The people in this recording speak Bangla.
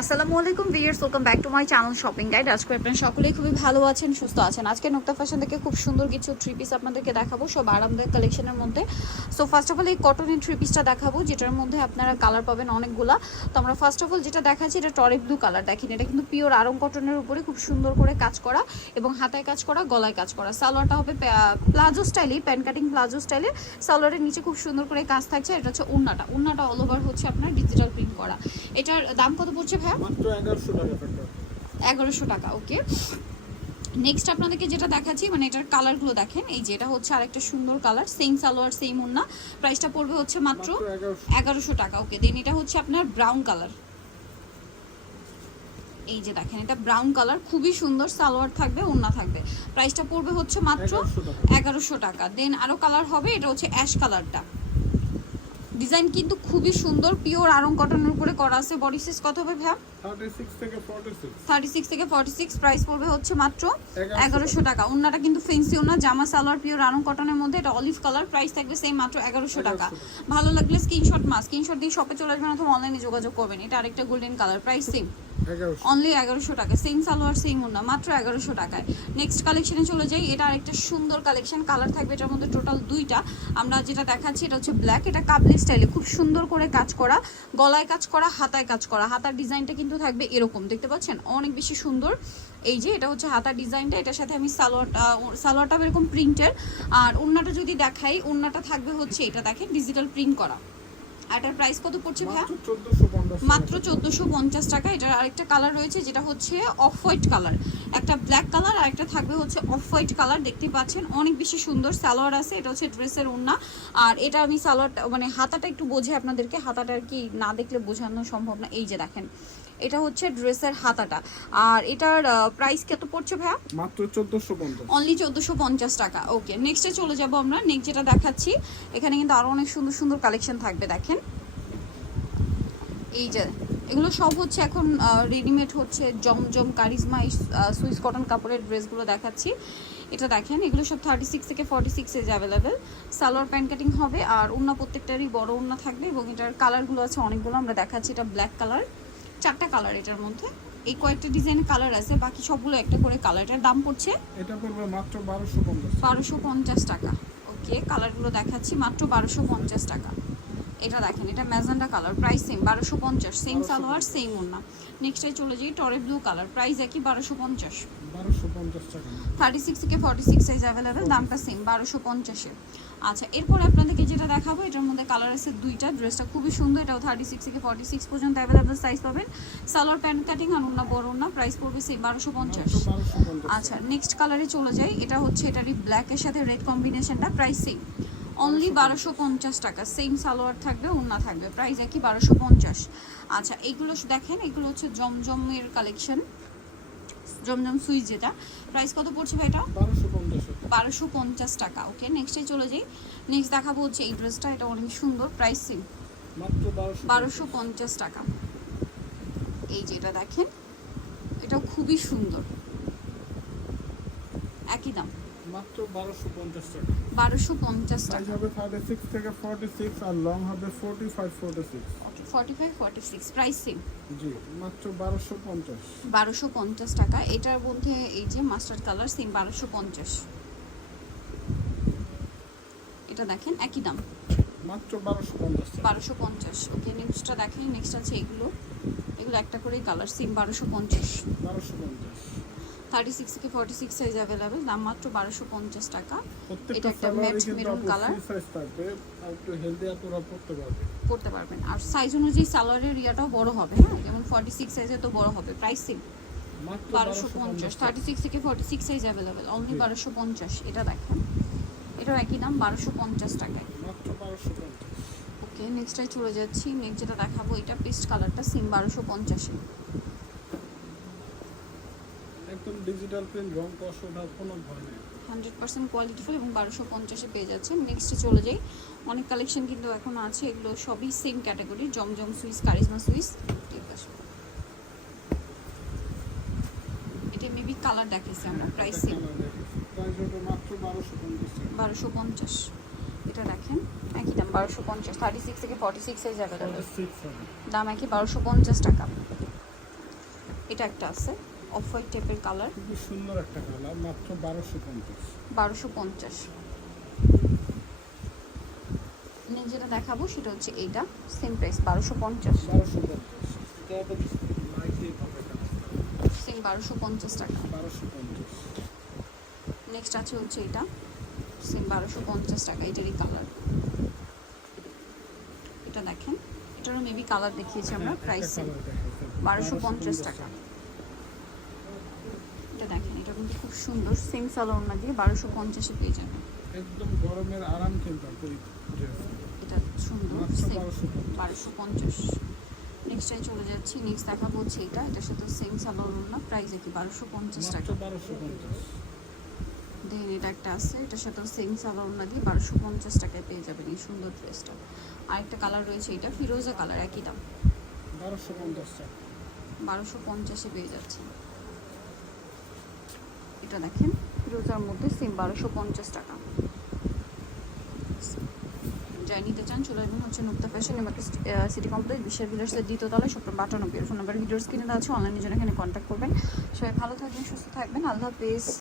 আসসালামু আলাইকুম viewers welcome back to my channel shopping guide. আজকে আপনারা সকলেই খুবই ভালো আছেন, সুস্থ আছেন। আজকে নোক্তা ফ্যাশন থেকে খুব সুন্দর কিছু থ্রি পিস আপনাদেরকে দেখাবো, সব আরামদায়ক কালেকশনের মধ্যে। সো ফার্স্ট অফ অল এই কটনের থ্রি পিসটা দেখাবো, যেটার মধ্যে আপনারা কালার পাবেন অনেকগুলা। তো আমরা ফার্স্ট অফ অল যেটা দেখাচ্ছি, এটা টরে ব্লু কালার দেখেন, এটা কিন্তু পিওর আরং কটনের উপরে খুব সুন্দর করে কাজ করা এবং হাতায় কাজ করা, গলায় কাজ করা। সালোয়ারটা হবে প্লাজো স্টাইলে প্যান কাটিং প্লাজো স্টাইলে সালোয়ারের নিচে খুব সুন্দর করে কাজ থাকছে এটা হচ্ছে উন্নাটা। উন্নাটা অল ওভার হচ্ছে আপনার ডিজিটাল প্রিন্ট করা। এটার দাম কত পড়ছে মাত্র এগারোশো টাকা এগারোশো টাকা ওকে। নেক্সট আপনাদেরকে যেটা দেখাচ্ছি মানে এটার কালারগুলো দেখেন। এই যে এটা হচ্ছে আরেকটা সুন্দর কালার সেম সালোয়ার সেম ওন্না প্রাইসটা পড়বে হচ্ছে মাত্র এগারোশো। টাকা ওকে। দেন এটা হচ্ছে আপনার ব্রাউন কালার এই যে দেখেন এটা ব্রাউন কালার খুবই সুন্দর সালোয়ার থাকবে ওন্না থাকবে। প্রাইসটা পড়বে হচ্ছে মাত্র এগারোশো টাকা। দেন আরও কালার হবে এটা হচ্ছে অ্যাশ কালারটা ডিজাইন কিন্তু খুবই সুন্দর পিওর আরং কটনের উপরে করা আছে। বডি সাইজ কত হবে থার্টি সিক্স থেকে ফর্টি সিক্স থার্টি সিক্স থেকে ফর্টি সিক্স প্রাইস পড়বে হচ্ছে মাত্র এগারোশো এগারোশো টাকা। ওনাটা কিন্তু ফেন্সি ওনা জামা সালোয়ার পিওর আরং কটনের মধ্যে। এটা অলিভ কালার প্রাইস থাকবে সেই মাত্র এগারোশো টাকা। ভালো লাগলে স্ক্রিনশট মাস স্ক্রিনশট দিয়ে শপে চলে আসবেন অথবা অনলাইনে যোগাযোগ করবেন। এটা আরেকটা golden colour price same only এগারোশো টাকা। সেম সালোয়ার সেম ওনা মাত্র এগারোশো টাকায়। নেক্সট কালেকশনে চলে যাই। এটা আরেকটা সুন্দর কালেকশন কালার থাকবে এটার মধ্যে টোটাল দুইটা। আমরা যেটা দেখাচ্ছি এটা হচ্ছে ব্ল্যাক এটা কাবলি স্টাইলে খুব সুন্দর করে কাজ করা, গলায় কাজ করা, হাতায় কাজ করা। হাতার ডিজাইনটা কিন্তু থাকবে এরকম। দেখতে পাচ্ছেন? অনেক বেশি সুন্দর। এই যে, এটা হচ্ছে হাতার ডিজাইনটা। এটার সাথে আমি সালোয়ারটা সালোয়ারটা এরকম প্রিন্টের। আর ওন্নাটা যদি দেখাই ওন্নাটা থাকবে হচ্ছে এটা দেখেন ডিজিটাল প্রিন্ট করা। এটার প্রাইস কত পড়ছে ভাইয়া? মাত্র চোদ্দশো পঞ্চাশ টাকা। এটার আরেকটা কালার রয়েছে যেটা হচ্ছে অফ হোয়াইট কালার একটা ব্ল্যাক কালার আর একটা থাকবে হচ্ছে অফ হোয়াইট কালার দেখতে পাচ্ছেন অনেক বেশি সুন্দর সালোয়ার আছে। এটা হচ্ছে ড্রেসের ওড়না। আর এটা আমি সালোয়ারটা মানে হাতাটা একটু বোঝে আপনাদেরকে। হাতাটা আর কি না দেখলে বোঝানো সম্ভব না। এই যে দেখেন এটা হচ্ছে ড্রেসের হাতাটা। আর এটার প্রাইস কত পড়ছে ভাইয়া? মাত্র চোদ্দশো পঞ্চাশ। অনলি চোদ্দোশো পঞ্চাশ টাকা। ওকে নেক্সটে চলে যাব আমরা। নেক্সট যেটা দেখাচ্ছি এখানে কিন্তু আরও অনেক সুন্দর সুন্দর কালেকশন থাকবে দেখেন। এই যে এগুলো সব হচ্ছে এখন রেডিমেড হচ্ছে জমজম কারিজমা সুইস কটন কাপড়ের ড্রেসগুলো দেখাচ্ছি। এটা দেখেন এগুলো সব থার্টি সিক্স থেকে forty six as available salwar pant cutting হবে আর ওড়না প্রত্যেকটারই বড় ওড়না থাকবে এবং এটার কালারগুলো আছে অনেকগুলো আমরা দেখাচ্ছি এটা ব্ল্যাক কালার চারটা কালার এটার মধ্যে। এই কয়েকটা ডিজাইনের কালার আছে বাকি সবগুলো একটা করে কালার এটার দাম পড়ছে এটা পড়বে মাত্র বারোশো পঞ্চাশ বারোশো পঞ্চাশ টাকা। ওকে কালারগুলো দেখাচ্ছি মাত্র বারোশো পঞ্চাশ টাকা। এটা দেখেন এটা ম্যাজেন্ডা কালার প্রাইস সেম বারোশো পঞ্চাশ সেম সালোয়ার সেম ওড়না। নেক্সটে চলে যাই টরে ব্লু কালার প্রাইস একই বারোশো পঞ্চাশ। থার্টি সিক্স থেকে ফর্টি সিক্স সাইজ অ্যাভেলেবেল দামটা সেম বারোশো পঞ্চাশে আচ্ছা এরপরে আপনাদেরকে যেটা দেখাবো এটার মধ্যে কালার আছে দুইটা ড্রেসটা খুবই সুন্দর এটাও থার্টি সিক্স থেকে ফর্টি সিক্স পর্যন্ত অ্যাভেলেবেল সাইজ পাবেন। সালোয়ার প্যান্ট কাটিং আর ওড়না বড় ওড়না প্রাইস পড়বে পঞ্চাশ। বারোশো পঞ্চাশ। আচ্ছা নেক্সট কালারে চলে যাই এটা হচ্ছে এটারই ব্ল্যাকের সাথে রেড কম্বিনেশনটা প্রাইস সেম অনলি বারোশো পঞ্চাশ টাকা। সেম সালোয়ার থাকবে ওড়না থাকবে। প্রাইস একই বারোশো পঞ্চাশ। আচ্ছা এগুলো দেখেন এগুলো হচ্ছে জমজমের কালেকশন জমজম সুইচ যেটা। প্রাইস কত পড়ছে ভাই এটা? বারোশো পঞ্চাশ। টাকা। ওকে নেক্সটে চলে যাই। নেক্সট দেখাবো হচ্ছে এই ড্রেসটা এটা অনেক সুন্দর। প্রাইস সেম বারোশো পঞ্চাশ। টাকা। এই যেটা দেখেন এটাও খুবই সুন্দর। একই দাম। মাত্র বারোশো পঞ্চাশ টাকা। বারোশো পঞ্চাশ সাইজ টাকা হবে থার্টি সিক্স থেকে ফর্টি সিক্স আর লং হবে forty five forty six forty five forty six price same জি মাত্র বারোশো পঞ্চাশ। বারোশো পঞ্চাশ টাকা। এটার মধ্যে এই যে মাস্টার্ড কালার সেম বারোশো পঞ্চাশ। এটা দেখেন একই দাম। মাত্র বারোশো পঞ্চাশ টাকা। বারোশো পঞ্চাশ। ওকে নেক্সটটা দেখেন নেক্সট আছে এগুলো। এগুলো একটা করেই কালার সেম বারোশো পঞ্চাশ। বারোশো পঞ্চাশ। থার্টি সিক্স থেকে ফর্টি সিক্স সাইজ অ্যাভেলেবেল দাম মাত্র বারোশো পঞ্চাশ টাকা। এটা একটা আপুরা পড়তে পারবে করতে পারবেন। আর সাইজ অনুযায়ী সালোয়ারের ইয়াটাও বড় হবে হ্যাঁ? যেমন ফর্টি সিক্স সাইজে তো বড় হবে প্রাইস সেম বারোশো পঞ্চাশ থার্টি সিক্স থেকে forty six size available only. বারোশো পঞ্চাশ এটা দেখেন। এটাও একই দাম বারোশো পঞ্চাশ টাকায়। ওকে নেক্সটটাই চলে যাচ্ছি নেক্সট যেটা দেখাবো এটা পেস্ট কালারটা সিম বারোশো পঞ্চাশে। একদম ডিজিটাল প্রিন্ট রং কষ ওঠার কোনো ভয় নেই। হান্ড্রেড পার্সেন্ট কোয়ালিটিফুল এবং বারোশো পঞ্চাশে পেয়ে যাচ্ছে। নেক্সটে চলে যাই। অনেক কালেকশন কিন্তু এখন আছে এগুলো সবই same category Zamzam Swiss charisma Swiss. ঠিক আছে। এটা মেবি কালার দেখাইছি আমরা প্রাইস সেম হবে মাত্র বারোশো পঞ্চাশ। এটা দেখেন একই দাম বারোশো পঞ্চাশ। থার্টি সিক্স থেকে ফর্টি সিক্স অ্যাভেলেবেল দাম একই বারোশো পঞ্চাশ টাকা। এটা একটা আছে। অফ হোয়াইট টাইপের কালার। খুবই সুন্দর একটা কালার মাত্র বারোশো পঞ্চাশ। বারোশো পঞ্চাশ। যেটা দেখাবো সেটা হচ্ছে এইটা সেম প্রাইস বারোশো পঞ্চাশ। বারোশো সেম বারোশো পঞ্চাশ টাকা। বারোশো পঞ্চাশ নেক্সট আছে হচ্ছে এটা সেম বারোশো পঞ্চাশ টাকা এটারই কালার। এটা দেখেন এটারও মেবি কালার দেখিয়েছি আমরা প্রাইস সেম বারোশো পঞ্চাশ টাকা এটা দেখেন এটা কিন্তু খুব সুন্দর সেম সালোয়ার না দিয়ে বারোশো পঞ্চাশে পেয়ে যাবেন। একদম গরমের আরাম কিন্তু এটা সুন্দর বারোশো পঞ্চাশ। নেক্সটটাই চলে যাচ্ছি নেক্সট দেখা বলছি এটা। এটার সাথে সেম সালোয়ার না প্রাইস কি বারোশো পঞ্চাশ টাকা। দেন এটা একটা আছে এটার সাথে সেম সালোয়ার না দিয়ে বারোশো পঞ্চাশ টাকায় পেয়ে যাবেন এই সুন্দর ড্রেসটা আরেকটা কালার রয়েছে এটা ফিরোজা কালার একই দাম। বারোশো পঞ্চাশ টাকা। বারোশো পঞ্চাশে পেয়ে যাচ্ছে। এটা দেখেন ফিরোজার মধ্যে সেম বারোশো পঞ্চাশ টাকা। যাই নিতে চান, চলে আসবেন হচ্ছে নুক্তা ফ্যাশন সিটি কমপ্লেক্স বিশ্বের বিলাসের দ্বিতীয় তলায় সপ্তাহ বাটানব্বই ফোন নাম্বার কিনে দেওয়া আছে অনলাইনে জন্য এখানে কন্ট্যাক্ট করবেন। সবাই ভালো থাকবেন, সুস্থ থাকবেন, আল্লাহ হাফেজ।